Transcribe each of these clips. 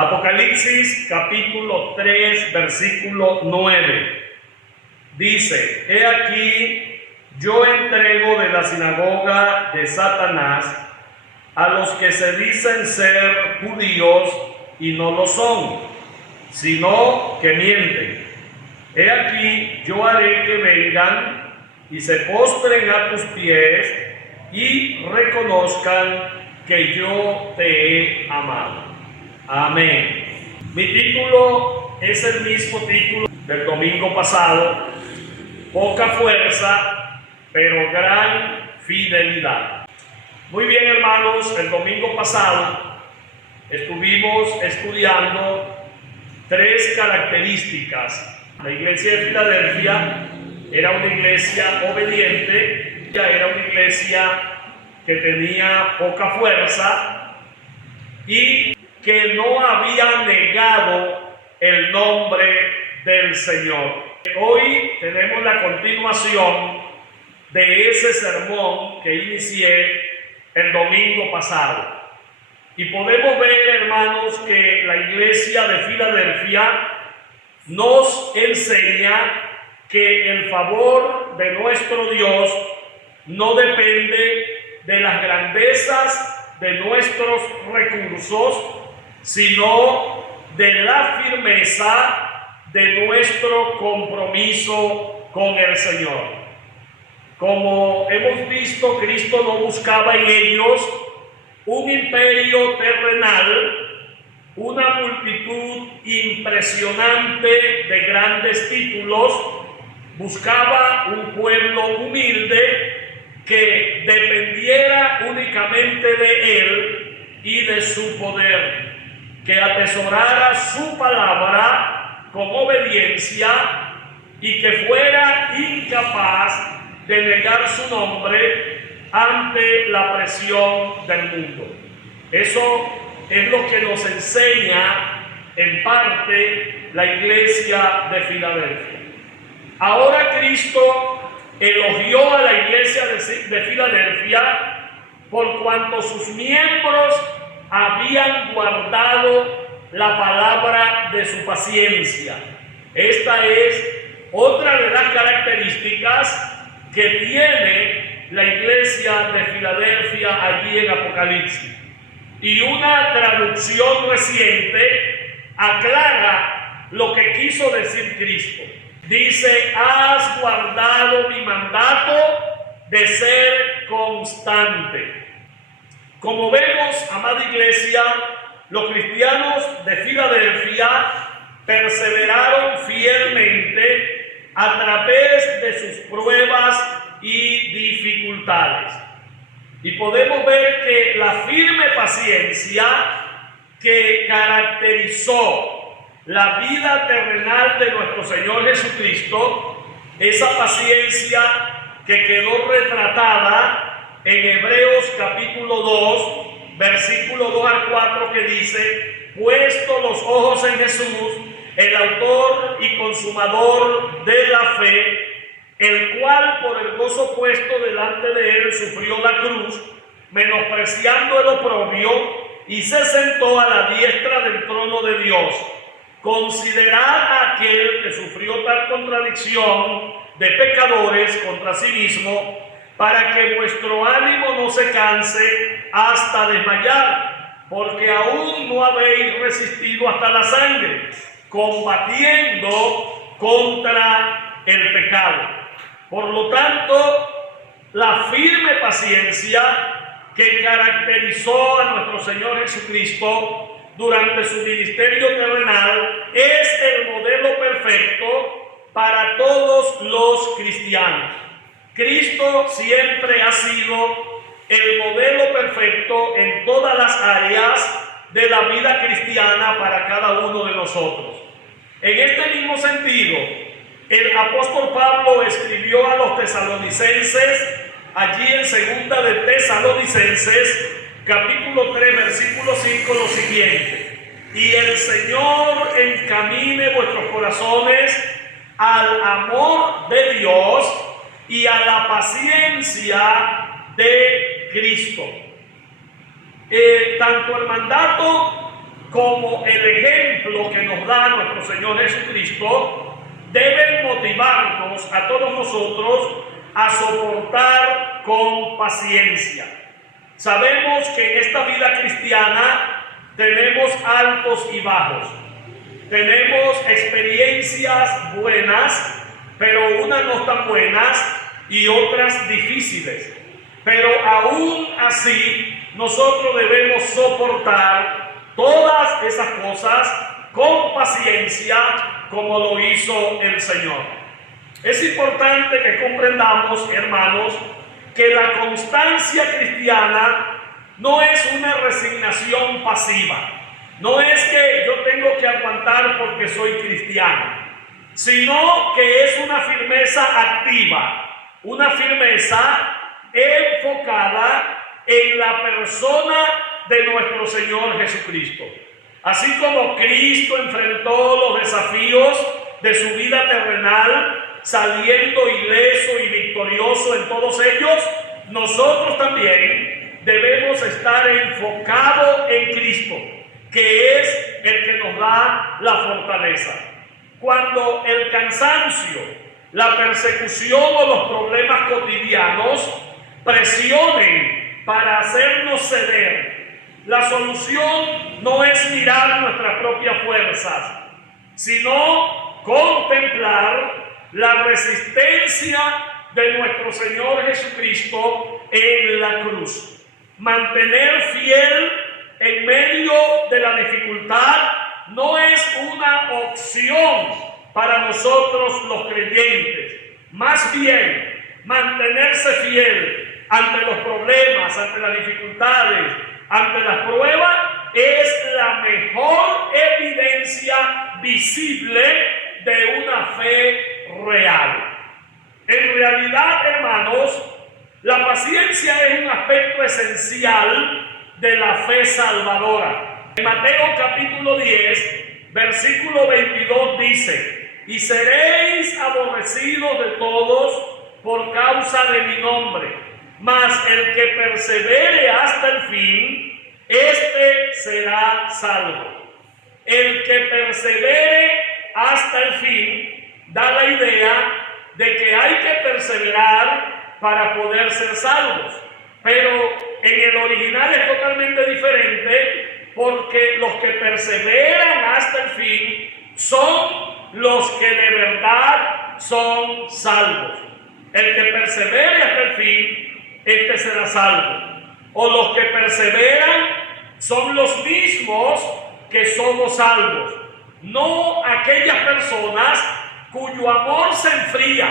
Apocalipsis capítulo 3, versículo 9. Dice: He aquí, yo entrego de la sinagoga de Satanás a los que se dicen ser judíos y no lo son, sino que mienten. He aquí, yo haré que vengan y se postren a tus pies y reconozcan que yo te he amado. Amén. Mi título es el mismo título del domingo pasado: poca fuerza, pero gran fidelidad. Muy bien, hermanos, el domingo pasado estuvimos estudiando 3 características. La iglesia de Filadelfia era una iglesia obediente, era una iglesia que tenía poca fuerza y que no había negado el nombre del Señor. Hoy tenemos la continuación de ese sermón que inicié el domingo pasado. Y podemos ver, hermanos, que la iglesia de Filadelfia nos enseña que el favor de nuestro Dios no depende de las grandezas de nuestros recursos, sino de la firmeza de nuestro compromiso con el Señor. Como hemos visto, Cristo no buscaba en ellos un imperio terrenal, una multitud impresionante de grandes títulos. Buscaba un pueblo humilde que dependiera únicamente de Él y de su poder, que atesorara su palabra con obediencia y que fuera incapaz de negar su nombre ante la presión del mundo. Eso es lo que nos enseña en parte la iglesia de Filadelfia. Ahora Cristo elogió a la iglesia de Filadelfia por cuanto sus miembros habían guardado la palabra de su paciencia. Esta es otra de las características que tiene la iglesia de Filadelfia allí en Apocalipsis. Y una traducción reciente aclara lo que quiso decir Cristo. Dice: has guardado mi mandato de ser constante. Como vemos, amada iglesia, los cristianos de Filadelfia perseveraron fielmente a través de sus pruebas y dificultades. Y podemos ver que la firme paciencia que caracterizó la vida terrenal de nuestro Señor Jesucristo, esa paciencia que quedó retratada en Hebreos capítulo 2, versículo 2 al 4, que dice: puesto los ojos en Jesús, el autor y consumador de la fe, el cual por el gozo puesto delante de él sufrió la cruz, menospreciando el oprobio, y se sentó a la diestra del trono de Dios. Considerad a aquel que sufrió tal contradicción de pecadores contra sí mismo, para que vuestro ánimo no se canse hasta desmayar, porque aún no habéis resistido hasta la sangre, combatiendo contra el pecado. Por lo tanto, la firme paciencia que caracterizó a nuestro Señor Jesucristo durante su ministerio terrenal es el modelo perfecto para todos los cristianos. Cristo siempre ha sido el modelo perfecto en todas las áreas de la vida cristiana para cada uno de nosotros. En este mismo sentido, el apóstol Pablo escribió a los tesalonicenses, allí en segunda de Tesalonicenses, capítulo 3, versículo 5, lo siguiente: y el Señor encamine vuestros corazones al amor de Dios y a la paciencia de Cristo. Tanto el mandato como el ejemplo que nos da nuestro Señor Jesucristo, deben motivarnos a todos nosotros a soportar con paciencia. Sabemos que en esta vida cristiana tenemos altos y bajos, tenemos experiencias buenas, pero unas no tan buenas y otras difíciles. Pero aún así, nosotros debemos soportar todas esas cosas con paciencia, como lo hizo el Señor. Es importante que comprendamos, hermanos, que la constancia cristiana no es una resignación pasiva. No es que yo tengo que aguantar porque soy cristiano, sino que es una firmeza activa, una firmeza enfocada en la persona de nuestro Señor Jesucristo. Así como Cristo enfrentó los desafíos de su vida terrenal, saliendo ileso y victorioso en todos ellos, nosotros también debemos estar enfocados en Cristo, que es el que nos da la fortaleza. Cuando el cansancio, la persecución o los problemas cotidianos presionen para hacernos ceder, la solución no es mirar nuestras propias fuerzas, sino contemplar la resistencia de nuestro Señor Jesucristo en la cruz. Mantener fiel en medio de la dificultad no es una opción para nosotros los creyentes. Más bien, mantenerse fiel ante los problemas, ante las dificultades, ante las pruebas, es la mejor evidencia visible de una fe real. En realidad, hermanos, la paciencia es un aspecto esencial de la fe salvadora. En Mateo capítulo 10, versículo 22 dice: y seréis aborrecidos de todos por causa de mi nombre, mas el que persevere hasta el fin, este será salvo. El que persevere hasta el fin da la idea de que hay que perseverar para poder ser salvos. Pero en el original es totalmente diferente, porque los que perseveran hasta el fin son los que de verdad son salvos. El que persevere hasta el fin, este será salvo. O los que perseveran son los mismos que somos salvos, no aquellas personas cuyo amor se enfría,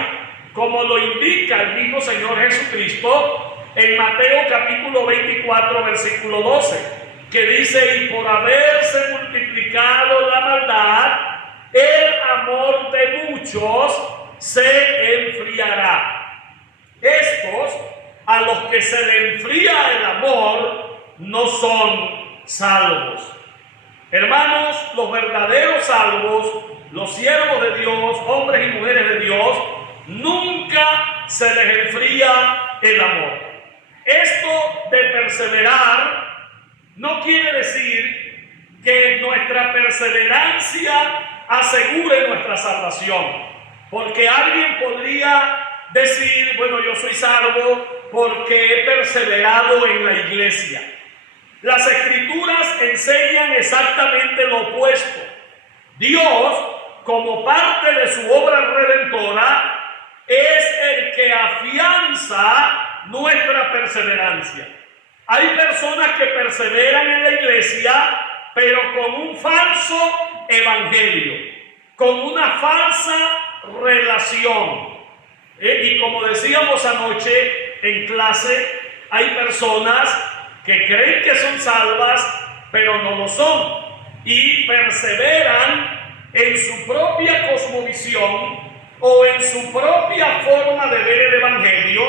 como lo indica el mismo Señor Jesucristo en Mateo capítulo 24, versículo 12, que dice: y por haberse multiplicado la maldad, el amor de muchos se enfriará. Estos, a los que se le enfría el amor, no son salvos. Hermanos, los verdaderos salvos, los siervos de Dios, hombres y mujeres de Dios, nunca se les enfría el amor. Esto de perseverar no quiere decir que nuestra perseverancia asegure nuestra salvación, porque alguien podría decir: bueno, yo soy salvo porque he perseverado en la iglesia. Las Escrituras enseñan exactamente lo opuesto. Dios, como parte de su obra redentora, es el que afianza nuestra perseverancia. Hay personas que perseveran en la iglesia, pero con un falso evangelio, con una falsa relación. Y como decíamos anoche en clase, hay personas que creen que son salvas, pero no lo son, y perseveran en su propia cosmovisión o en su propia forma de ver el evangelio,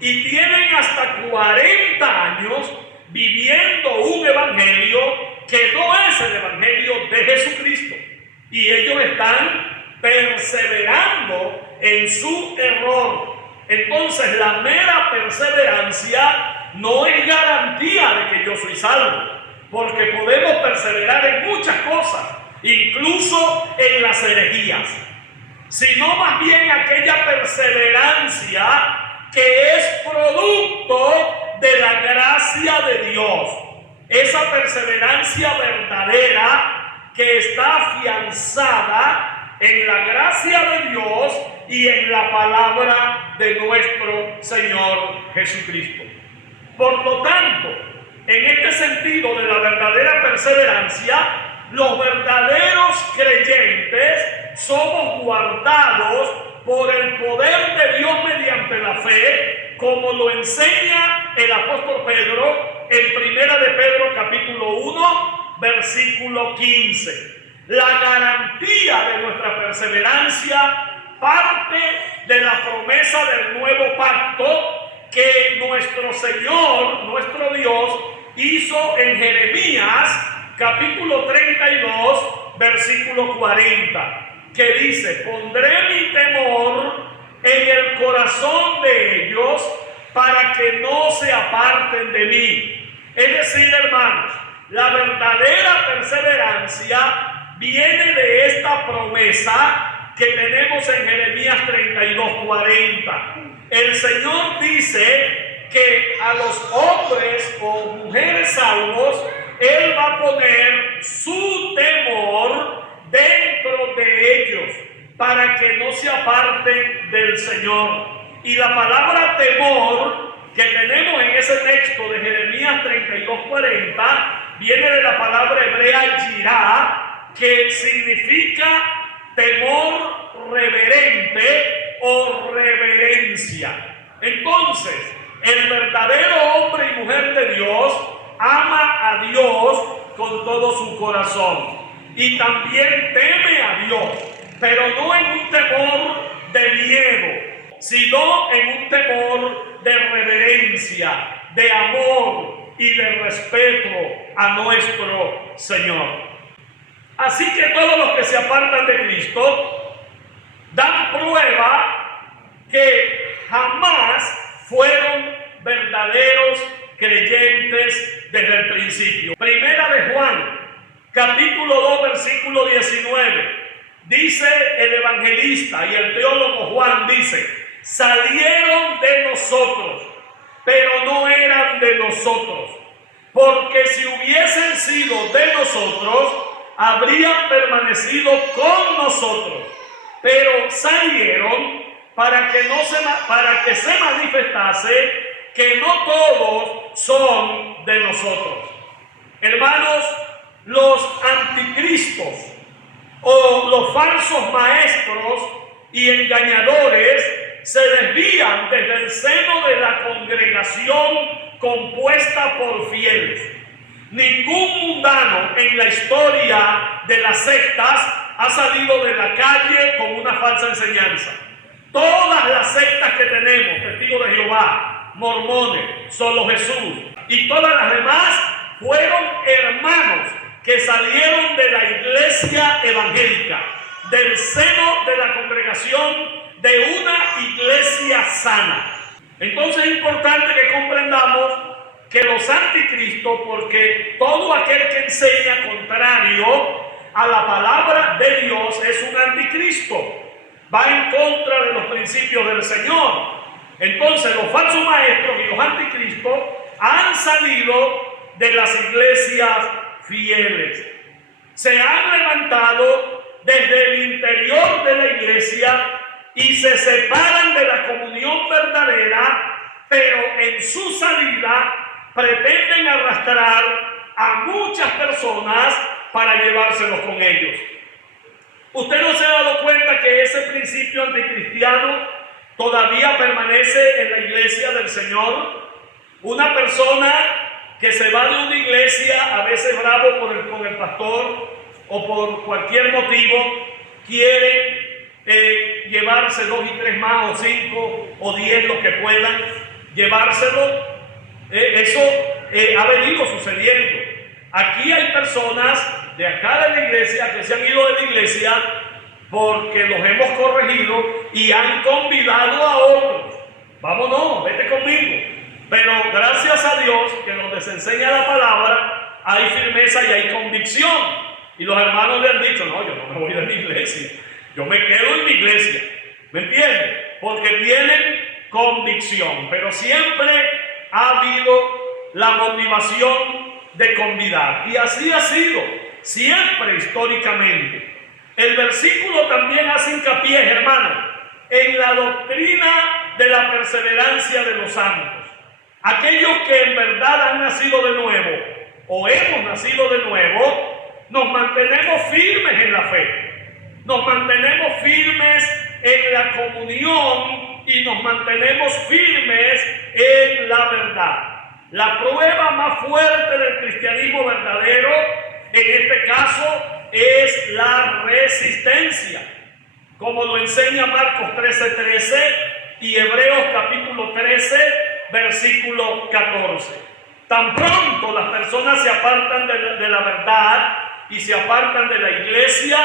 y tienen hasta 40 años viviendo un evangelio que no es el evangelio de Jesucristo, y ellos están perseverando en su error. Entonces, la mera perseverancia no es garantía de que yo soy salvo. porque podemos perseverar en muchas cosas, incluso en las herejías, sino más bien aquella perseverancia que es producto de la gracia de Dios. Esa perseverancia verdadera que está afianzada en la gracia de Dios y en la palabra de nuestro Señor Jesucristo. Por lo tanto, en este sentido de la verdadera perseverancia, los verdaderos creyentes somos guardados por el poder de Dios mediante la fe, como lo enseña el apóstol Pedro en Primera de Pedro capítulo 1, versículo 15. La garantía de nuestra perseverancia parte de la promesa del nuevo pacto que nuestro Señor, nuestro Dios, hizo en Jeremías capítulo 32, versículo 40, que dice: pondré mi temor en el corazón de ellos para que no se aparten de mí. Es decir, hermanos, la verdadera perseverancia viene de esta promesa que tenemos en Jeremías 32, 40. El Señor dice que a los hombres o mujeres salvos Él va a poner su temor dentro de ellos para que no se aparten del Señor. Y la palabra temor que tenemos en ese texto de Jeremías 32:40 viene de la palabra hebrea yirá, que significa temor reverente o reverencia. Entonces, el verdadero hombre y mujer de Dios ama a Dios con todo su corazón y también teme a Dios, pero no en un temor de miedo, sino en un temor de reverencia, de amor y de respeto a nuestro Señor. Así que todos los que se apartan de Cristo dan prueba que jamás fueron verdaderos creyentes desde el principio. Primera de Juan, capítulo 2, versículo 19. Dice el evangelista y el teólogo Juan, dice: salieron de nosotros, pero no eran de nosotros, porque si hubiesen sido de nosotros, habrían permanecido con nosotros, pero salieron para que se manifestase que no todos son de nosotros. Hermanos, los anticristos o los falsos maestros y engañadores se desvían desde el seno de la congregación compuesta por fieles. Ningún mundano en la historia de las sectas ha salido de la calle con una falsa enseñanza. Todas las sectas que tenemos, Testigos de Jehová, Mormones, Solo Jesús y todas las demás, fueron hermanos que salieron de la iglesia evangélica, del seno de la congregación de una iglesia sana. Entonces es importante que comprendamos que los anticristos, porque todo aquel que enseña contrario a la palabra de Dios es un anticristo, va en contra de los principios del Señor. Entonces los falsos maestros y los anticristos han salido de las iglesias fieles. Se han levantado desde el interior de la iglesia y se separan de la comunión verdadera, pero en su salida pretenden arrastrar a muchas personas para llevárselos con ellos. ¿Usted no se ha dado cuenta que ese principio anticristiano todavía permanece en la iglesia del Señor? Una persona que se va de una iglesia, a veces bravo con el pastor o por cualquier motivo, quiere llevarse 2 y 3 más, o 5 o 10, los que puedan, llevárselo. Eso ha venido sucediendo. Aquí hay personas de acá de la iglesia que se han ido de la iglesia porque los hemos corregido y han convidado a otros. Vámonos, vete conmigo. Pero gracias a Dios que donde se enseña la palabra, hay firmeza y hay convicción. Y los hermanos le han dicho, no, yo no me voy de mi iglesia, yo me quedo en mi iglesia. ¿Me entienden? Porque tienen convicción, pero siempre ha habido la motivación de convidar. Y así ha sido, siempre históricamente. El versículo también hace hincapié, hermano, en la doctrina de la perseverancia de los santos. Aquellos que en verdad han nacido de nuevo, o hemos nacido de nuevo, nos mantenemos firmes en la fe. Nos mantenemos firmes en la comunión y nos mantenemos firmes en la verdad. La prueba más fuerte del cristianismo verdadero, en este caso, es la resistencia, como lo enseña Marcos 13:13 y Hebreos capítulo 13, versículo 14. Tan pronto las personas se apartan de la verdad y se apartan de la iglesia,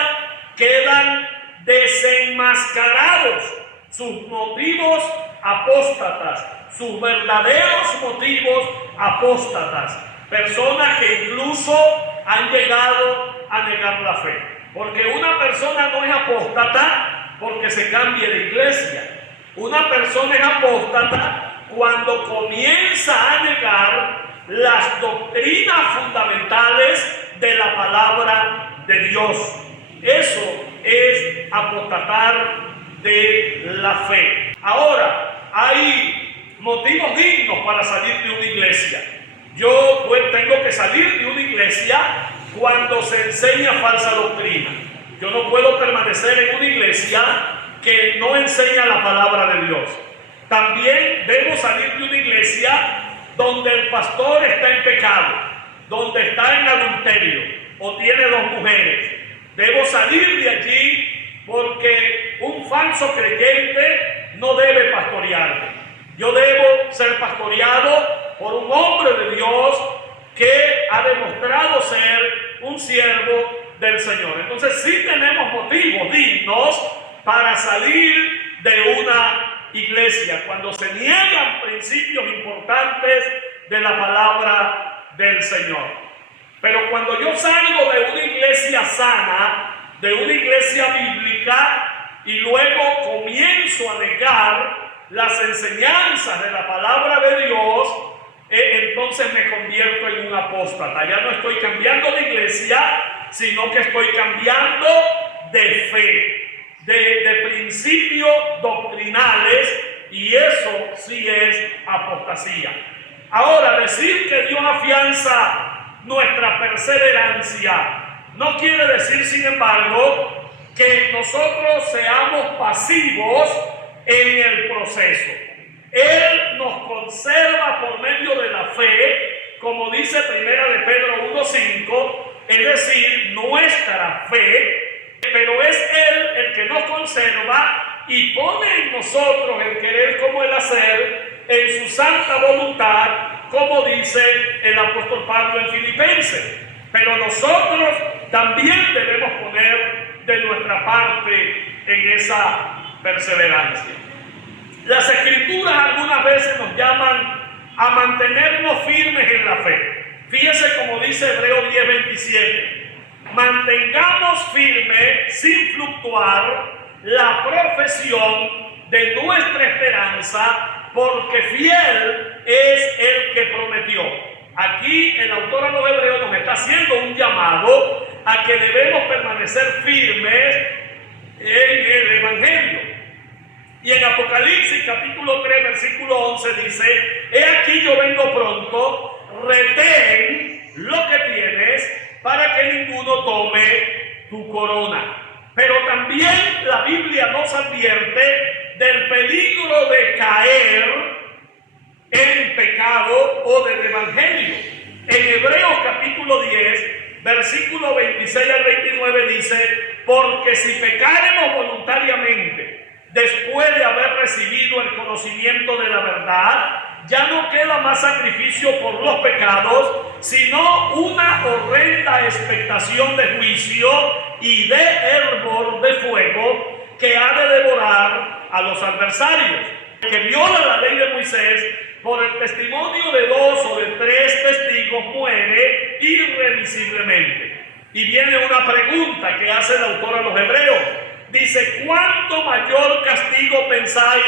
quedan desenmascarados sus motivos apóstatas, sus verdaderos motivos apóstatas. Personas que incluso han llegado a negar la fe. Porque una persona no es apóstata porque se cambie de iglesia. Una persona es apóstata cuando comienza a negar las doctrinas fundamentales de la palabra de Dios. Eso es apostatar de la fe. Ahora, hay motivos dignos para salir de una iglesia. Yo pues tengo que salir de una iglesia cuando se enseña falsa doctrina. Yo no puedo permanecer en una iglesia que no enseña la palabra de Dios. También debo salir de una iglesia donde el pastor está en pecado, donde está en adulterio o tiene 2 mujeres. Debo salir de allí porque un falso creyente no debe pastorearme. Yo debo ser pastoreado por un hombre de Dios que ha demostrado ser un siervo del Señor. Entonces sí tenemos motivos dignos para salir de una iglesia cuando se niegan principios importantes de la palabra del Señor. Pero cuando yo salgo de una iglesia sana, de una iglesia bíblica, y luego comienzo a negar las enseñanzas de la palabra de Dios, entonces me convierto en un apóstata. Ya no estoy cambiando de iglesia, sino que estoy cambiando de fe, de principios doctrinales, y eso sí es apostasía. Ahora, decir que Dios afianza nuestra perseverancia no quiere decir, sin embargo, que nosotros seamos pasivos en el proceso. Él nos conserva por medio de la fe, como dice 1 de Pedro 1:5, es decir, nuestra fe, pero es Él el que nos conserva y pone en nosotros el querer como el hacer, en su santa voluntad, como dice el apóstol Pablo en Filipenses. Pero nosotros también debemos poner de nuestra parte en esa perseverancia. Las Escrituras algunas veces nos llaman a mantenernos firmes en la fe. Fíjese como dice Hebreos 10:27. Mantengamos firme, sin fluctuar, la profesión de nuestra esperanza, porque fiel es el que prometió. Aquí el autor a los Hebreos nos está haciendo un llamado a que debemos permanecer firmes en el Evangelio. Y en Apocalipsis capítulo 3 versículo 11 dice: he aquí yo vengo pronto, retén lo que tienes para que ninguno tome tu corona. Pero también la Biblia nos advierte del peligro de caer en pecado o del Evangelio. En Hebreos capítulo 10, versículo 26 al 29 dice: porque si pecaremos voluntariamente después de haber recibido el conocimiento de la verdad, ya no queda más sacrificio por los pecados, sino una horrenda expectación de juicio y de hervor de fuego que ha de devorar a los adversarios. El que viola la ley de Moisés por el testimonio de 2 o de 3 testigos muere irremisiblemente. Y viene una pregunta que hace el autor a los Hebreos. Dice: ¿cuánto mayor castigo pensáis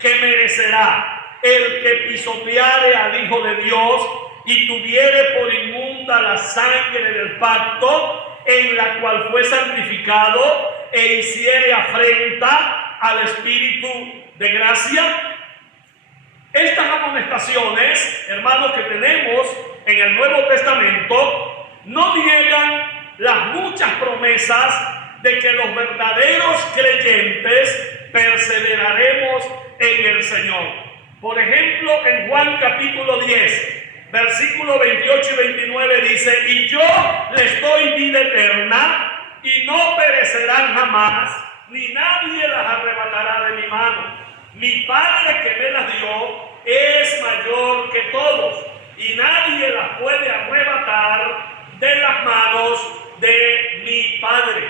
que merecerá el que pisoteare al Hijo de Dios y tuviere por inmunda la sangre del pacto en la cual fue santificado e hiciere afrenta al Espíritu de gracia? Estas amonestaciones, hermanos, que tenemos en el Nuevo Testamento no niegan las muchas promesas de que los verdaderos creyentes perseveraremos en el Señor. Por ejemplo, en Juan capítulo 10, versículo 28 y 29 dice: y yo les doy vida eterna y no perecerán jamás, ni nadie las arrebatará de mi mano. Mi Padre que me las dio es mayor que todos, y nadie las puede arrebatar de las manos de mi Padre.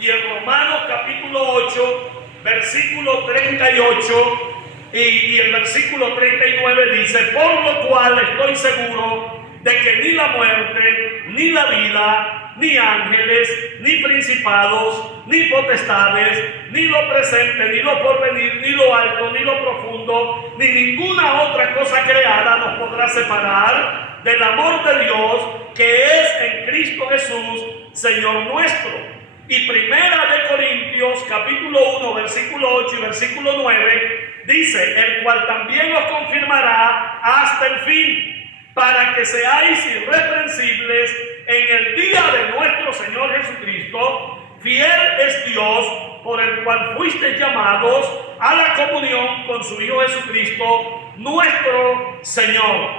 Y en Romanos capítulo 8, versículo 38 y el versículo 39 dice: por lo cual estoy seguro de que ni la muerte, ni la vida, ni ángeles, ni principados, ni potestades, ni lo presente, ni lo porvenir, ni lo alto, ni lo profundo, ni ninguna otra cosa creada nos podrá separar del amor de Dios que es en Cristo Jesús, Señor nuestro. Y Primera de Corintios capítulo 1, versículo 8 y versículo 9 dice: el cual también os confirmará hasta el fin, para que seáis irreprensibles en el día de nuestro Señor Jesucristo. Fiel es Dios, por el cual fuisteis llamados a la comunión con su Hijo Jesucristo, nuestro Señor.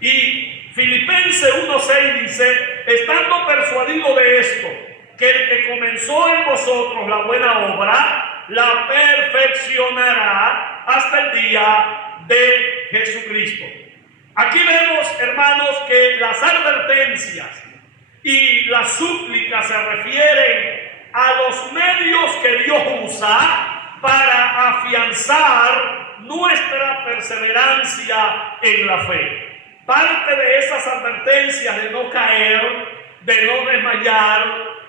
Y Filipenses 1:6 dice: estando persuadido de esto, que el que comenzó en vosotros la buena obra, la perfeccionará hasta el día de Jesucristo. Aquí vemos, hermanos, que las advertencias y las súplicas se refieren a los medios que Dios usa para afianzar nuestra perseverancia en la fe. Parte de esas advertencias de no caer, de no desmayar,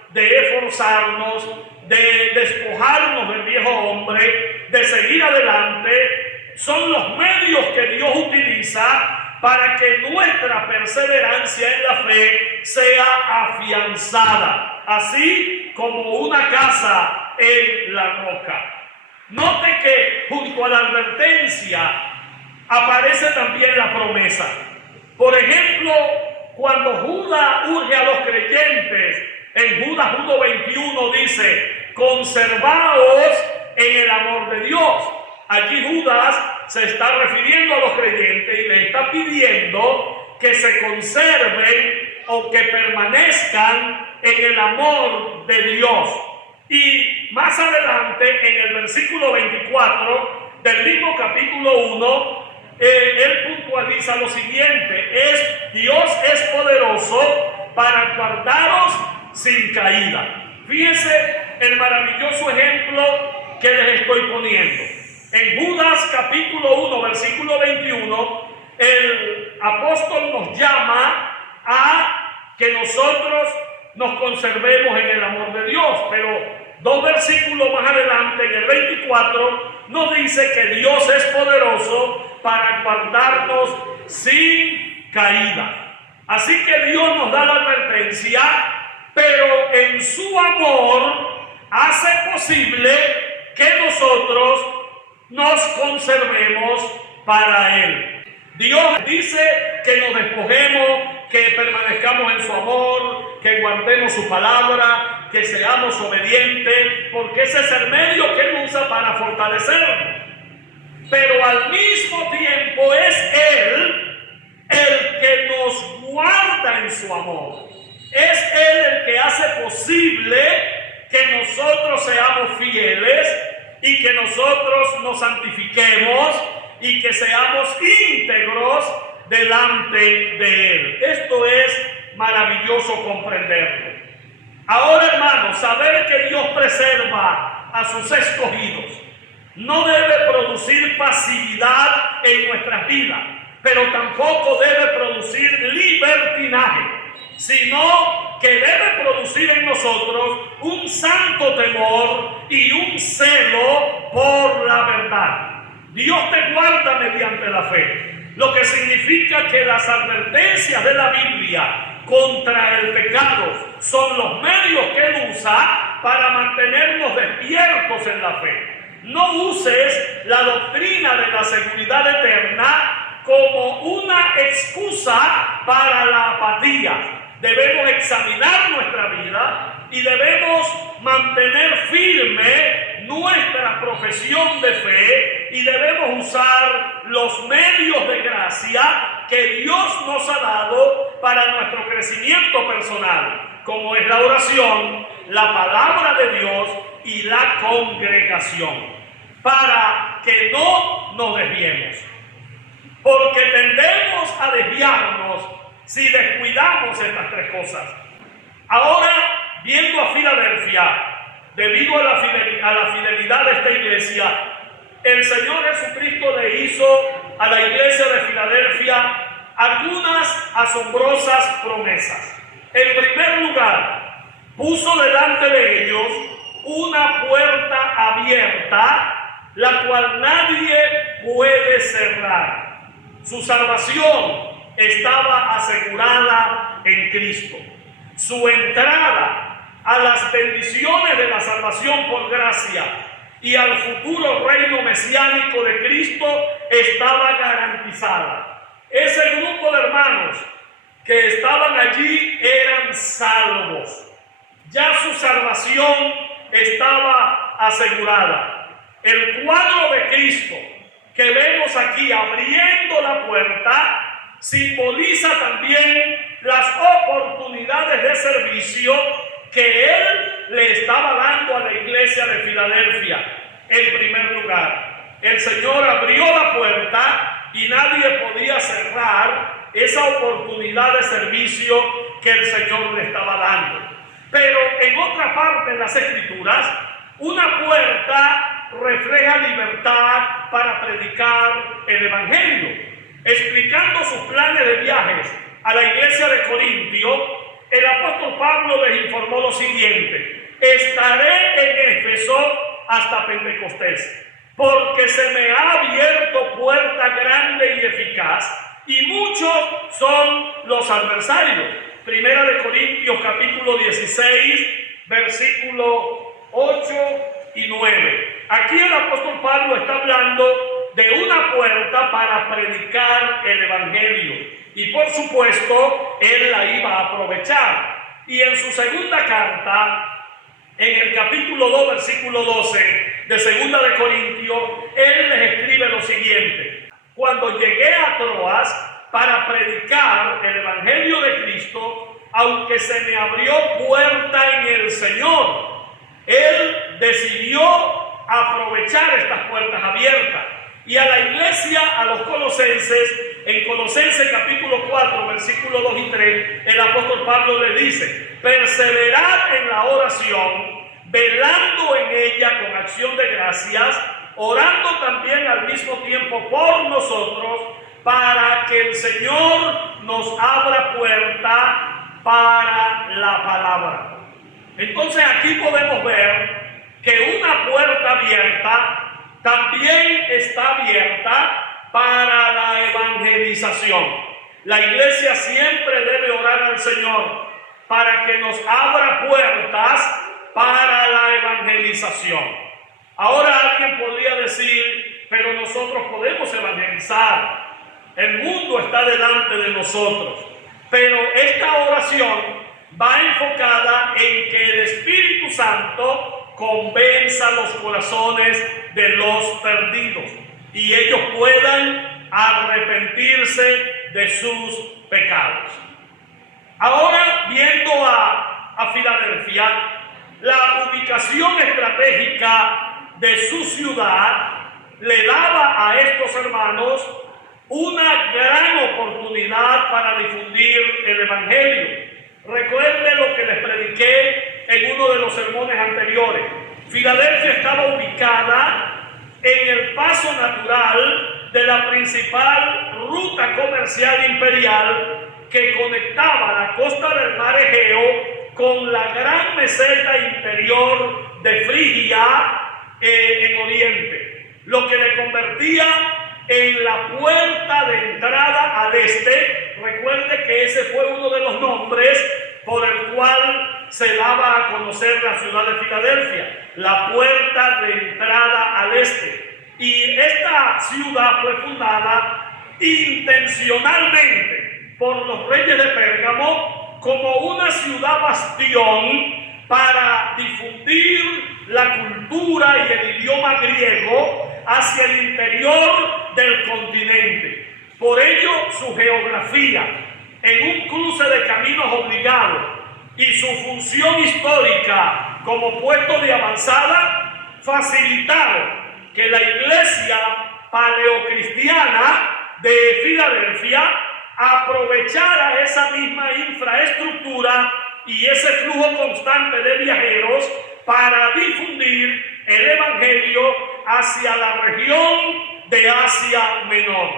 de esforzarnos, de despojarnos del viejo hombre, de seguir adelante, son los medios que Dios utiliza para que nuestra perseverancia en la fe sea afianzada, así como una casa en la roca. Note que junto a la advertencia aparece también la promesa. Por ejemplo, cuando Judas urge a los creyentes, en Judas 1:21 dice: conservaos en el amor de Dios. Allí Judas se está refiriendo a los creyentes y les está pidiendo que se conserven o que permanezcan en el amor de Dios. Y más adelante, en el versículo 24 del mismo capítulo 1, él puntualiza lo siguiente: Dios es poderoso para guardaros sin caída. Fíjense el maravilloso ejemplo que les estoy poniendo. En Judas capítulo 1, versículo 21, el apóstol nos llama a que nosotros nos conservemos en el amor de Dios, pero 2 versículos más adelante, en el 24, nos dice que Dios es poderoso para guardarnos sin caída. Así que Dios nos da la advertencia, pero en su amor hace posible que nosotros nos conservemos para Él. Dios dice que nos despojemos, que permanezcamos en su amor, que guardemos su palabra, que seamos obedientes, porque ese es el medio que Él usa para fortalecernos. Pero al mismo tiempo es Él el que nos guarda en su amor. Es Él el que hace posible que nosotros seamos fieles y que nosotros nos santifiquemos y que seamos íntegros delante de Él. Esto es maravilloso comprenderlo. Ahora, hermanos, saber que Dios preserva a sus escogidos no debe producir pasividad en nuestras vidas. pero tampoco debe producir libertinaje, sino que debe producir en nosotros un santo temor y un celo por la verdad. Dios te guarda mediante la fe, lo que significa que las advertencias de la Biblia contra el pecado son los medios que Él usa para mantenernos despiertos en la fe. No uses la doctrina de la seguridad eterna como una excusa para la apatía. Debemos examinar nuestra vida y debemos mantener firme nuestra profesión de fe y debemos usar los medios de gracia que Dios nos ha dado para nuestro crecimiento personal, como es la oración, la palabra de Dios y la congregación, para que no nos desviemos, porque tendemos a desviarnos si descuidamos estas tres cosas. Ahora, viendo a Filadelfia, debido a la fidelidad de esta iglesia, el Señor Jesucristo le hizo a la iglesia de Filadelfia algunas asombrosas promesas. En primer lugar, puso delante de ellos una puerta abierta, la cual nadie puede cerrar. Su salvación estaba asegurada en Cristo. Su entrada a las bendiciones de la salvación por gracia y al futuro reino mesiánico de Cristo estaba garantizada. Ese grupo de hermanos que estaban allí eran salvos. Ya su salvación estaba asegurada. El cuadro de Cristo que vemos aquí abriendo la puerta simboliza también las oportunidades de servicio que Él le estaba dando a la iglesia de Filadelfia. En primer lugar, el Señor abrió la puerta y nadie podía cerrar esa oportunidad de servicio que el Señor le estaba dando. Pero en otra parte de las Escrituras, una puerta refleja libertad para predicar el Evangelio. Explicando sus planes de viajes a la iglesia de Corintio, el apóstol Pablo les informó lo siguiente: estaré en Éfeso hasta Pentecostés, porque se me ha abierto puerta grande y eficaz, y muchos son los adversarios. Primera de Corintios capítulo 16, versículo 8 y 9. Aquí el apóstol Pablo está hablando de una puerta para predicar el Evangelio, y por supuesto él la iba a aprovechar. Y en su segunda carta, en el capítulo 2 versículo 12 de segunda de Corintios, él les escribe lo siguiente: cuando llegué a Troas para predicar el Evangelio de Cristo, aunque se me abrió puerta en el Señor, él decidió aprovechar estas puertas abiertas. Y a la iglesia, a los colosenses, en Colosenses capítulo 4, versículos 2 y 3, el apóstol Pablo le dice: perseverad en la oración, velando en ella con acción de gracias, orando también al mismo tiempo por nosotros, para que el Señor nos abra puerta para la palabra. Entonces aquí podemos ver que una puerta abierta también está abierta para la evangelización. La iglesia siempre debe orar al Señor para que nos abra puertas para la evangelización. Ahora alguien podría decir: pero nosotros podemos evangelizar, el mundo está delante de nosotros. Pero esta oración va enfocada en que el Espíritu Santo convenza los corazones de los perdidos y ellos puedan arrepentirse de sus pecados. Ahora, viendo a Filadelfia, la ubicación estratégica de su ciudad le daba a estos hermanos una gran oportunidad para difundir el Evangelio. Recuerde lo que les prediqué en uno de los sermones anteriores. Filadelfia estaba ubicada en el paso natural de la principal ruta comercial imperial que conectaba la costa del mar Egeo con la gran meseta interior de Frigia en Oriente, lo que le convertía en la puerta de entrada al este. Recuerde que ese fue uno de los nombres por el cual se daba a conocer la ciudad de Filadelfia, la puerta de entrada al este. Y esta ciudad fue fundada intencionalmente por los reyes de Pérgamo como una ciudad bastión para difundir la cultura y el idioma griego hacia el interior del continente. Por ello, su geografía, en un cruce de caminos obligados, y su función histórica como puesto de avanzada facilitaron que la iglesia paleocristiana de Filadelfia aprovechara esa misma infraestructura y ese flujo constante de viajeros para difundir el evangelio hacia la región de Asia Menor.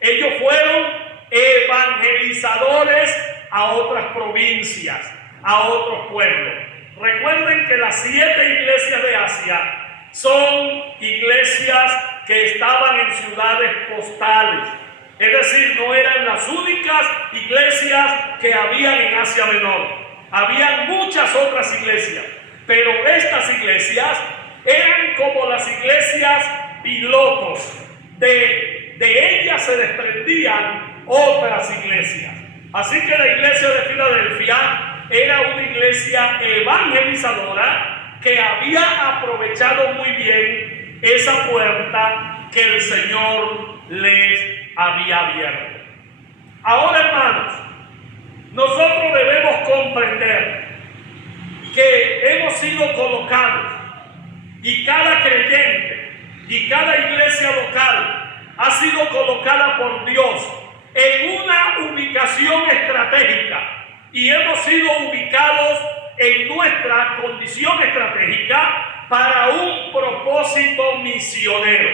Ellos fueron evangelizadores a otras provincias, a otros pueblos. Recuerden que las 7 iglesias de Asia son iglesias que estaban en ciudades postales, es decir, no eran las únicas iglesias que habían en Asia Menor. Habían muchas otras iglesias, pero estas iglesias eran como las iglesias pilotos. De ellas se desprendían otras iglesias. Así que la iglesia de Filadelfia era una iglesia evangelizadora que había aprovechado muy bien esa puerta que el Señor les había abierto. Ahora, hermanos, nosotros debemos comprender que hemos sido colocados, y cada creyente y cada iglesia local ha sido colocada por Dios en una ubicación estratégica, y hemos sido ubicados en nuestra condición estratégica para un propósito misionero,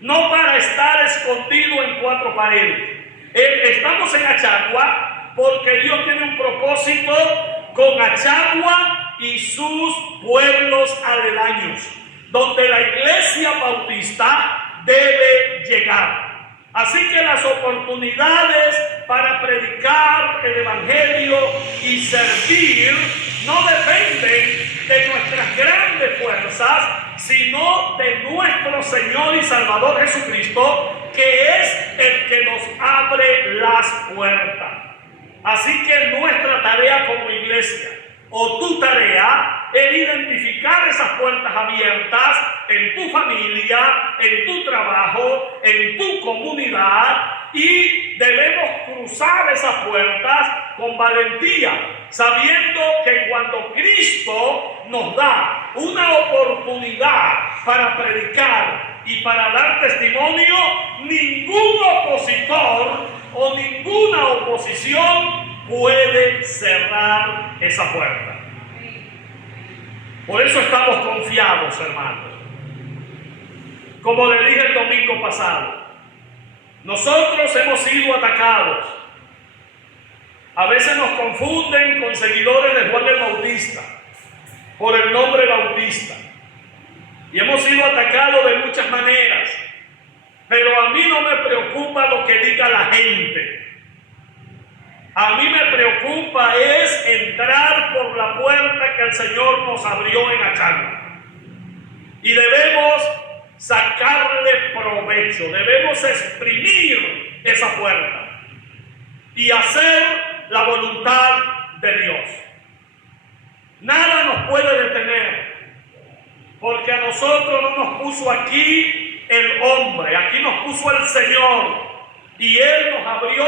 no para estar escondido en 4 paredes. Estamos en Achagua porque Dios tiene un propósito con Achagua y sus pueblos aledaños, donde la iglesia bautista debe llegar. Así que las oportunidades para predicar el evangelio y servir no dependen de nuestras grandes fuerzas, sino de nuestro Señor y Salvador Jesucristo, que es el que nos abre las puertas. Así que nuestra tarea como iglesia, o tu tarea, es identificar esas puertas abiertas en tu familia, en tu trabajo, en tu comunidad, y debemos cruzar esas puertas con valentía, sabiendo que cuando Cristo nos da una oportunidad para predicar y para dar testimonio, ningún opositor o ninguna oposición puede cerrar esa puerta. Por eso estamos confiados, hermanos. Como le dije el domingo pasado, nosotros hemos sido atacados. A veces nos confunden con seguidores de Juan el Bautista por el nombre Bautista, y hemos sido atacados de muchas maneras, pero a mí no me preocupa lo que diga la gente. A mí me preocupa es entrar por la puerta que el Señor nos abrió en Achagua, y debemos sacarle provecho, debemos exprimir esa puerta y hacer la voluntad de Dios. Nada nos puede detener, porque a nosotros no nos puso aquí el hombre, aquí nos puso el Señor, y Él nos abrió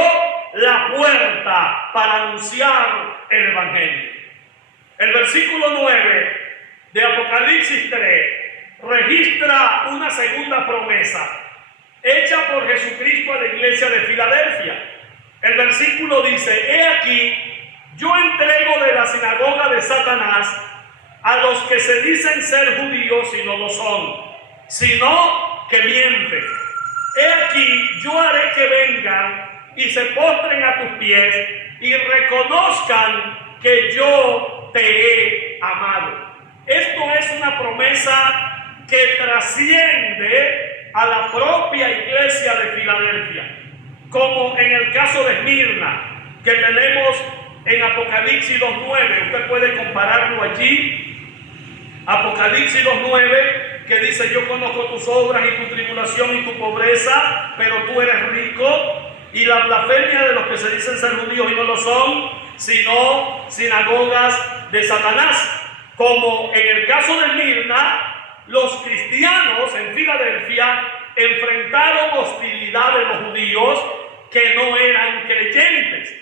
la puerta para anunciar el evangelio. El versículo 9 de Apocalipsis 3 registra una segunda promesa hecha por Jesucristo a la iglesia de Filadelfia. El versículo dice: he aquí, yo entrego de la sinagoga de Satanás a los que se dicen ser judíos y no lo son, sino que mienten. he aquí, yo haré que vengan y se postren a tus pies y reconozcan que yo te he amado. Esto es una promesa que trasciende a la propia iglesia de Filadelfia, como en el caso de Esmirna, que tenemos en Apocalipsis 2:9. Usted puede compararlo allí. Apocalipsis 2:9, que dice: yo conozco tus obras y tu tribulación y tu pobreza, pero tú eres rico, y la blasfemia de los que se dicen ser judíos y no lo son, sino sinagogas de Satanás. Como en el caso de Esmirna, los cristianos en Filadelfia enfrentaron hostilidad de los judíos que no eran creyentes.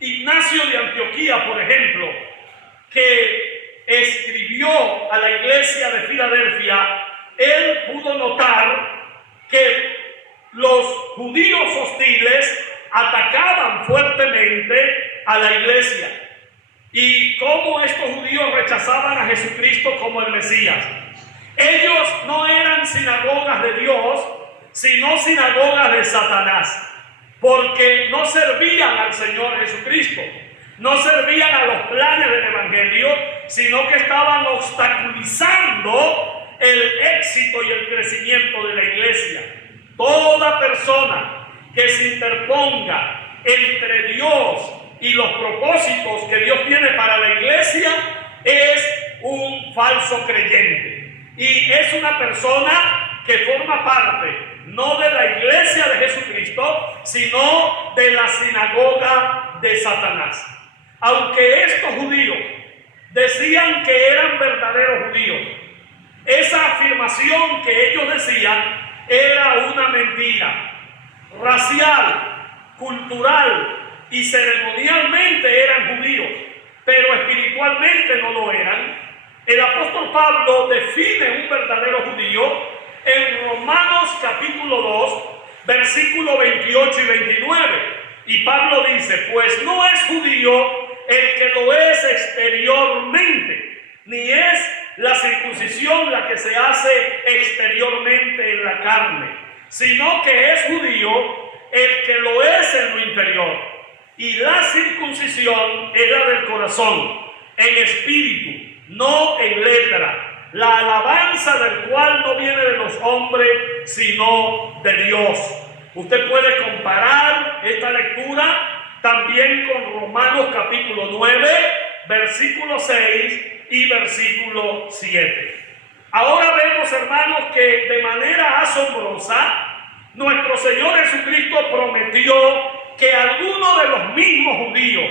Ignacio de Antioquía, por ejemplo, que escribió a la iglesia de Filadelfia, él pudo notar que los judíos hostiles atacaban fuertemente a la iglesia y cómo estos judíos rechazaban a Jesucristo como el Mesías. Ellos no eran sinagogas de Dios, sino sinagogas de Satanás, porque no servían al Señor Jesucristo, no servían a los planes del Evangelio, sino que estaban obstaculizando el éxito y el crecimiento de la iglesia. Toda persona que se interponga entre Dios y los propósitos que Dios tiene para la iglesia es un falso creyente, y es una persona que forma parte no de la iglesia de Jesucristo, sino de la sinagoga de Satanás. Aunque estos judíos decían que eran verdaderos judíos, esa afirmación que ellos decían era una mentira. Racial, cultural y ceremonialmente eran judíos, pero espiritualmente no lo eran. El apóstol Pablo define un verdadero judío en Romanos capítulo 2, versículo 28 y 29. Y Pablo dice: pues no es judío el que lo es exteriormente, ni es la circuncisión la que se hace exteriormente en la carne, sino que es judío el que lo es en lo interior. Y la circuncisión es la del corazón, en espíritu, no en letra, la alabanza del cual no viene de los hombres, sino de Dios. Usted puede comparar esta lectura también con Romanos capítulo 9, versículo 6 y versículo 7. Ahora vemos, hermanos, que de manera asombrosa nuestro Señor Jesucristo prometió que algunos de los mismos judíos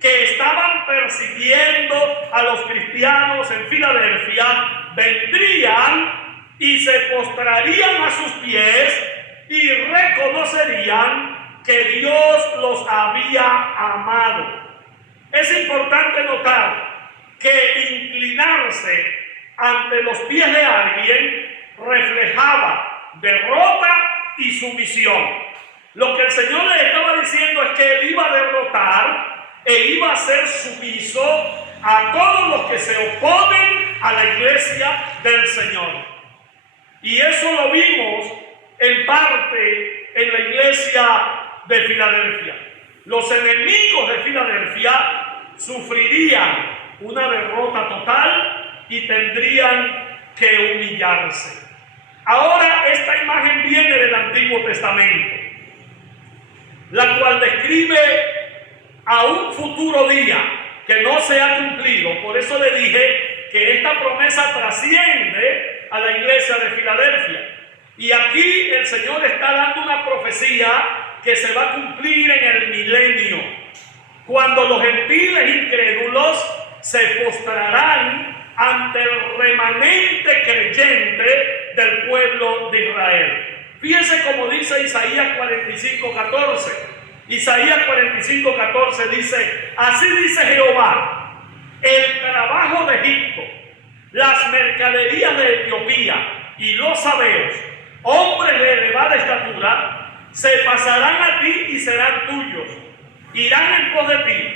que estaban persiguiendo a los cristianos en Filadelfia vendrían y se postrarían a sus pies y reconocerían que Dios los había amado. Es importante notar que inclinarse ante los pies de alguien reflejaba derrota y sumisión. Lo que el Señor le estaba diciendo es que Él iba a derrotar e iba a ser sumiso a todos los que se oponen a la iglesia del Señor. Y eso lo vimos en parte en la iglesia de Filadelfia. Los enemigos de Filadelfia sufrirían una derrota total y tendrían que humillarse. Ahora esta imagen viene del Antiguo Testamento, la cual describe a un futuro día que no se ha cumplido. Por eso le dije que esta promesa trasciende a la iglesia de Filadelfia. Y aquí el Señor está dando una profecía que se va a cumplir en el milenio, cuando los gentiles incrédulos se postrarán ante el remanente creyente del pueblo de Israel. Fíjense como dice Isaías 45:14. Isaías 45:14 dice: así dice Jehová, el trabajo de Egipto, las mercaderías de Etiopía y los sabeos, hombres de elevada estatura, se pasarán a ti y serán tuyos, irán en pos de ti,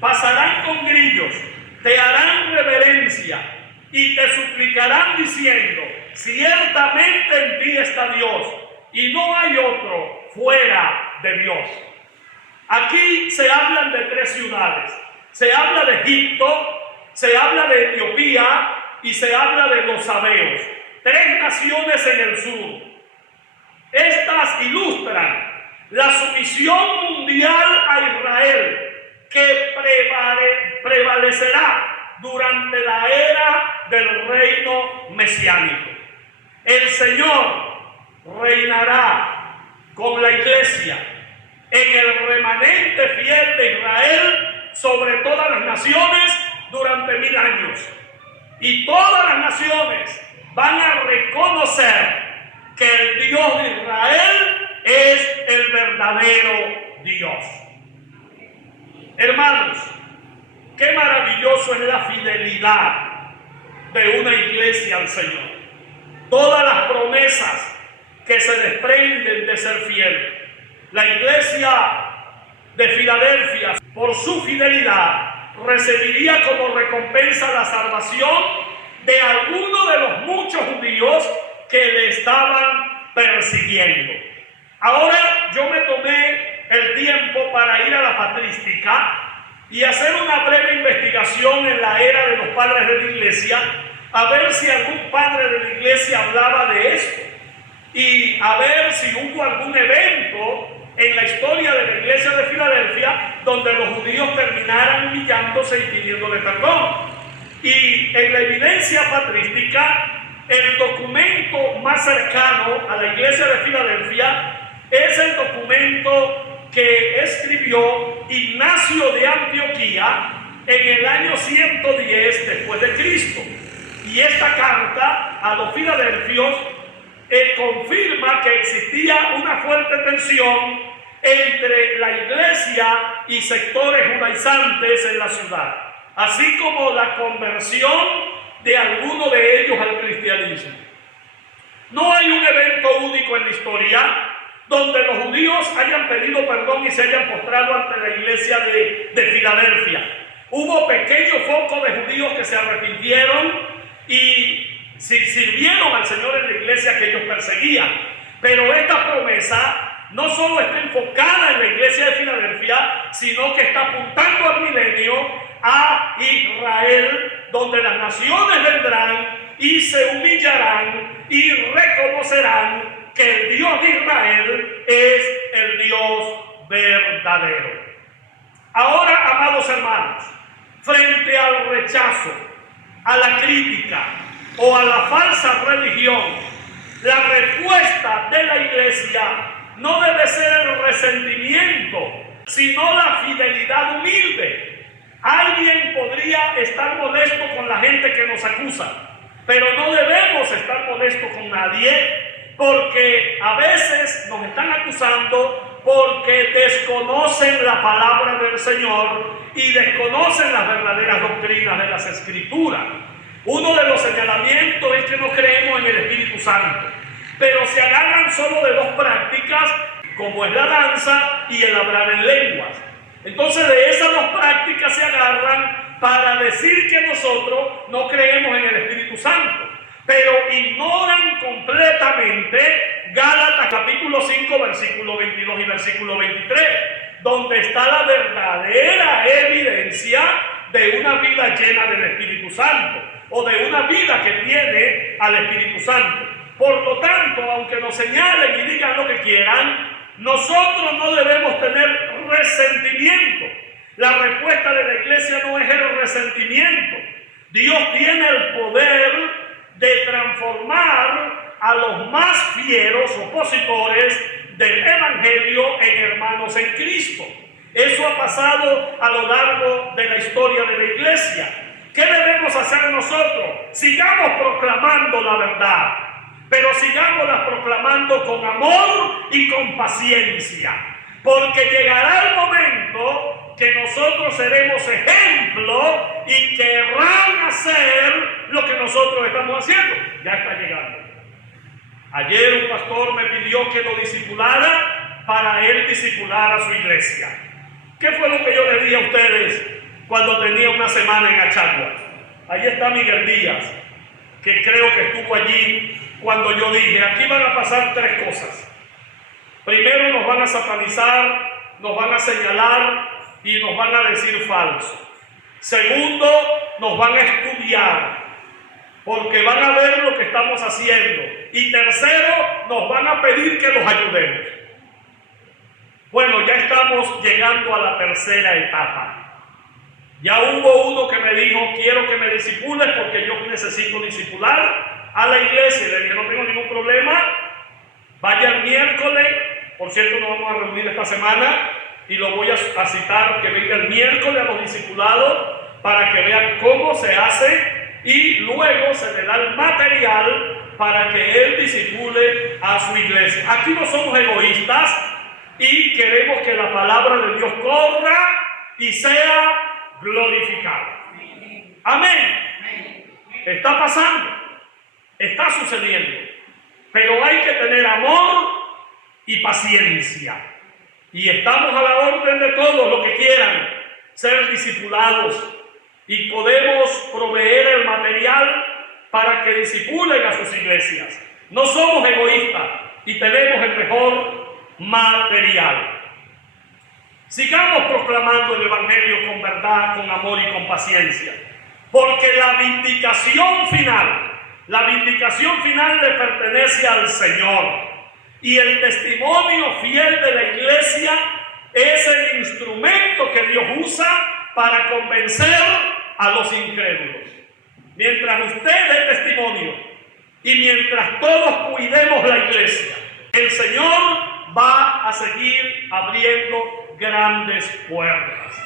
pasarán con grillos, te harán reverencia y te suplicarán diciendo: ciertamente en ti está Dios, y no hay otro fuera de Dios. Aquí se hablan de 3 ciudades. Se habla de Egipto, se habla de Etiopía y se habla de los sabeos. 3 naciones en el sur. Estas ilustran la sumisión mundial a Israel que prevalecerá durante la era del reino mesiánico. El Señor reinará con la iglesia en el remanente fiel de Israel sobre todas las naciones durante 1000 años. Y todas las naciones van a reconocer que el Dios de Israel es el verdadero Dios. Hermanos, qué maravilloso es la fidelidad de una iglesia al Señor. Todas las promesas que se desprenden de ser fiel. La iglesia de Filadelfia, por su fidelidad, recibiría como recompensa la salvación de algunos de los muchos judíos que le estaban persiguiendo. Ahora yo me tomé el tiempo para ir a la patrística y hacer una breve investigación en la era de los padres de la iglesia, a ver si algún padre de la iglesia hablaba de esto y a ver si hubo algún evento en la historia de la iglesia de Filadelfia donde los judíos terminaran humillándose y pidiéndole perdón. Y en la evidencia patrística, el documento más cercano a la iglesia de Filadelfia es el documento que escribió Ignacio de Antioquía en el año 110 después de Cristo. Y esta carta a los filadelfios confirma que existía una fuerte tensión entre la iglesia y sectores judaizantes en la ciudad, así como la conversión de algunos de ellos al cristianismo. No hay un evento único en la historia donde los judíos hayan pedido perdón y se hayan postrado ante la iglesia de Filadelfia. Hubo pequeños focos de judíos que se arrepintieron y sirvieron al Señor en la iglesia que ellos perseguían. Pero esta promesa no solo está enfocada en la iglesia de Filadelfia, sino que está apuntando al milenio, a Israel, donde las naciones vendrán y se humillarán y reconocerán que el Dios de Israel es el Dios verdadero. Ahora, amados hermanos, frente al rechazo, a la crítica o a la falsa religión, la respuesta de la iglesia no debe ser el resentimiento, sino la fidelidad humilde. Alguien podría estar molesto con la gente que nos acusa, pero no debemos estar molestos con nadie, porque a veces nos están acusando porque desconocen la palabra del Señor y desconocen las verdaderas doctrinas de las Escrituras. Uno de los señalamientos es que no creemos en el Espíritu Santo, pero se agarran solo de 2 prácticas, como es la danza y el hablar en lenguas. Entonces de esas 2 prácticas se agarran para decir que nosotros no creemos en el Espíritu Santo, pero ignoran completamente Gálatas capítulo 5, versículo 22 y versículo 23, donde está la verdadera evidencia de una vida llena del Espíritu Santo, o de una vida que tiene al Espíritu Santo. Por lo tanto, aunque nos señalen y digan lo que quieran, nosotros no debemos tener resentimiento. La respuesta de la iglesia no es el resentimiento. Dios tiene el poder de transformar a los más fieros opositores del Evangelio en hermanos en Cristo. Eso ha pasado a lo largo de la historia de la iglesia. ¿Qué debemos hacer nosotros? Sigamos proclamando la verdad, pero sigámosla proclamando con amor y con paciencia, porque llegará el momento que nosotros seremos ejemplo y querrán hacer lo que nosotros estamos haciendo. Ya está llegando. Ayer un pastor me pidió que lo discipulara para él discipular a su iglesia. ¿Qué fue lo que yo les dije a ustedes cuando tenía una semana en Achaguas? Allí está Miguel Díaz, que creo que estuvo allí cuando yo dije, aquí van a pasar 3 cosas. Primero nos van a satanizar, nos van a señalar y nos van a decir falso. Segundo, nos van a estudiar, porque van a ver lo que estamos haciendo. Y tercero, nos van a pedir que los ayudemos. Bueno, ya estamos llegando a la tercera etapa. Ya hubo uno que me dijo, quiero que me discipules porque yo necesito discipular a la iglesia. Le dije, no tengo ningún problema, vaya el miércoles. Por cierto, nos vamos a reunir esta semana y lo voy a citar que venga el miércoles a los discipulados para que vean cómo se hace y luego se le da el material para que él discipule a su iglesia. Aquí no somos egoístas y queremos que la palabra de Dios corra y sea glorificada. Amén. Está pasando, está sucediendo, pero hay que tener amor y paciencia. Y estamos a la orden de todos los que quieran ser discipulados y podemos proveer el material para que discipulen a sus iglesias. No somos egoístas y tenemos el mejor material. Sigamos proclamando el evangelio con verdad, con amor y con paciencia, porque la vindicación final le pertenece al Señor. Y el testimonio fiel de la iglesia es el instrumento que Dios usa para convencer a los incrédulos. Mientras usted dé testimonio y mientras todos cuidemos la iglesia, el Señor va a seguir abriendo grandes puertas.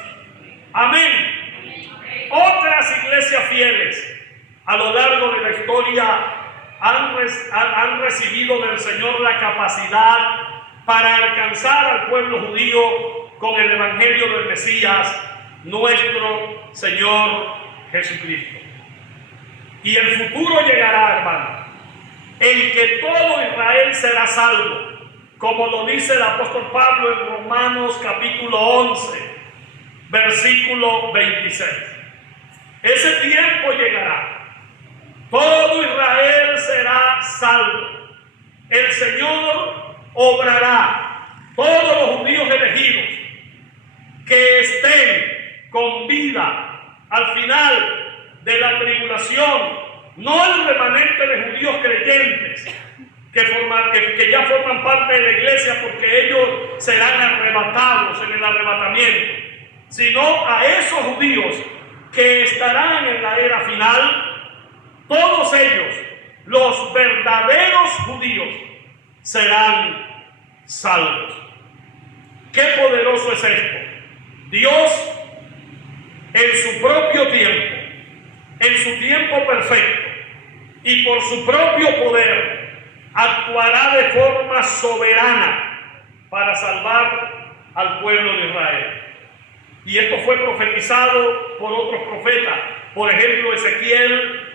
Amén. Otras iglesias fieles a lo largo de la historia han recibido del Señor la capacidad para alcanzar al pueblo judío con el evangelio del Mesías, nuestro Señor Jesucristo. Y el futuro llegará, hermano, en que todo Israel será salvo, como lo dice el apóstol Pablo en Romanos capítulo 11, versículo 26. Ese tiempo llegará. Todo Israel será salvo. El Señor obrará. Todos los judíos elegidos que estén con vida al final de la tribulación, no el remanente de judíos creyentes que ya forman parte de la iglesia porque ellos serán arrebatados en el arrebatamiento, sino a esos judíos que estarán en la era final. Todos ellos, los verdaderos judíos, serán salvos. ¡Qué poderoso es esto! Dios, en su propio tiempo, en su tiempo perfecto y por su propio poder, actuará de forma soberana para salvar al pueblo de Israel. Y esto fue profetizado por otros profetas. Por ejemplo, Ezequiel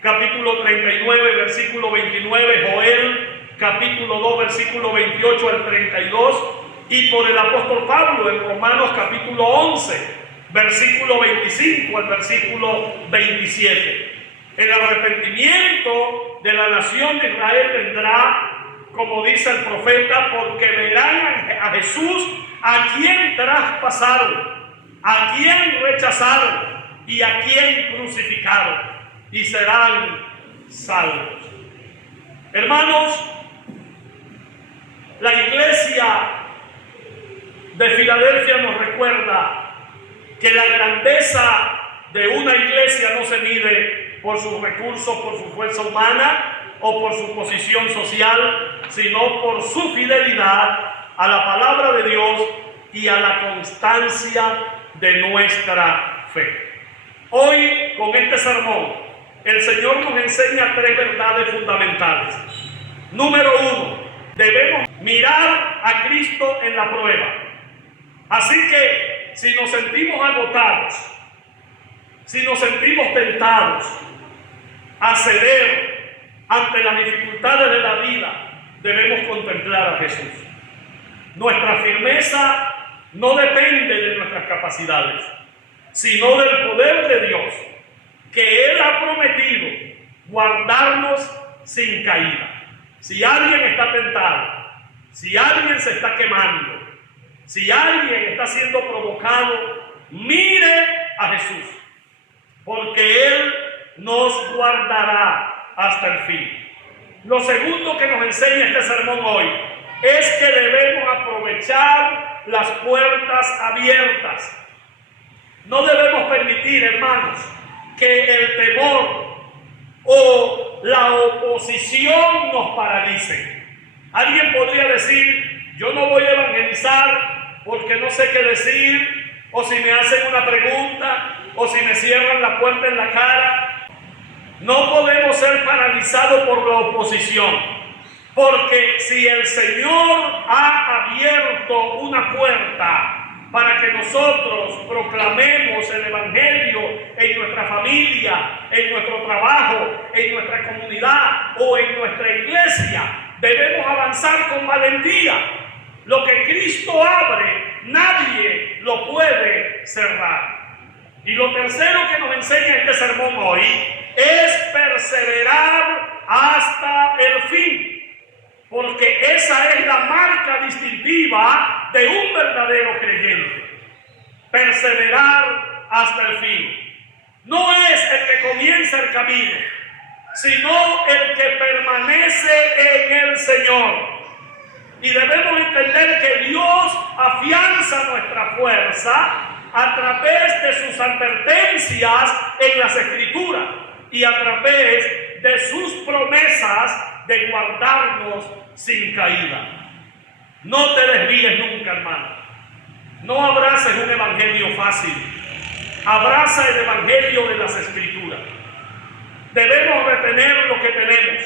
capítulo 39, versículo 29, Joel, capítulo 2, versículo 28 al 32, y por el apóstol Pablo en Romanos capítulo 11, versículo 25 al versículo 27. El arrepentimiento de la nación de Israel vendrá, como dice el profeta, porque verán a Jesús, a quien traspasaron, a quien rechazaron y a quien crucificaron, y serán salvos. Hermanos, la iglesia de Filadelfia nos recuerda que la grandeza de una iglesia no se mide por sus recursos, por su fuerza humana o por su posición social, sino por su fidelidad a la palabra de Dios y a la constancia de nuestra fe. Hoy, con este sermón, el Señor nos enseña tres verdades fundamentales. Número uno, debemos mirar a Cristo en la prueba. Así que si nos sentimos agotados, si nos sentimos tentados a ceder ante las dificultades de la vida, debemos contemplar a Jesús. Nuestra firmeza no depende de nuestras capacidades, sino del poder de Dios, que Él ha prometido guardarnos sin caída. Si alguien está tentado, Si alguien se está quemando, si alguien está siendo provocado, mire a Jesús, porque Él nos guardará hasta el fin. Lo segundo que nos enseña este sermón hoy es que debemos aprovechar las puertas abiertas. No debemos permitir, hermanos, que el temor o la oposición nos paralice. Alguien podría decir: yo no voy a evangelizar porque no sé qué decir, o si me hacen una pregunta, o si me cierran la puerta en la cara. No podemos ser paralizados por la oposición, porque si el Señor ha abierto una puerta para que nosotros proclamemos el Evangelio en nuestra familia, en nuestro trabajo, en nuestra comunidad o en nuestra iglesia, debemos avanzar con valentía. Lo que Cristo abre, nadie lo puede cerrar. Y lo tercero que nos enseña este sermón hoy es perseverar hasta el fin, porque esa es la marca distintiva de un verdadero creyente. Perseverar hasta el fin. No es el que comienza el camino, sino el que permanece en el Señor. Y debemos entender que Dios afianza nuestra fuerza a través de sus advertencias en las Escrituras y a través de sus promesas de guardarnos sin caída. No te desvíes nunca, hermano. No abraces un evangelio fácil. Abraza el evangelio de las Escrituras. Debemos retener lo que tenemos.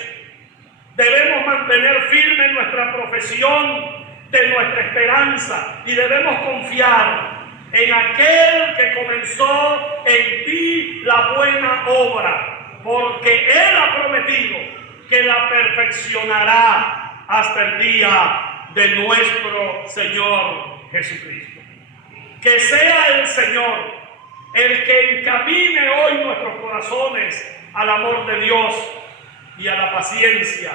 Debemos mantener firme nuestra profesión de nuestra esperanza y debemos confiar en aquel que comenzó en ti la buena obra, porque Él ha prometido que la perfeccionará hasta el día de nuestro Señor Jesucristo. Que sea el Señor el que encamine hoy nuestros corazones al amor de Dios y a la paciencia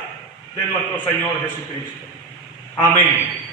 de nuestro Señor Jesucristo. Amén.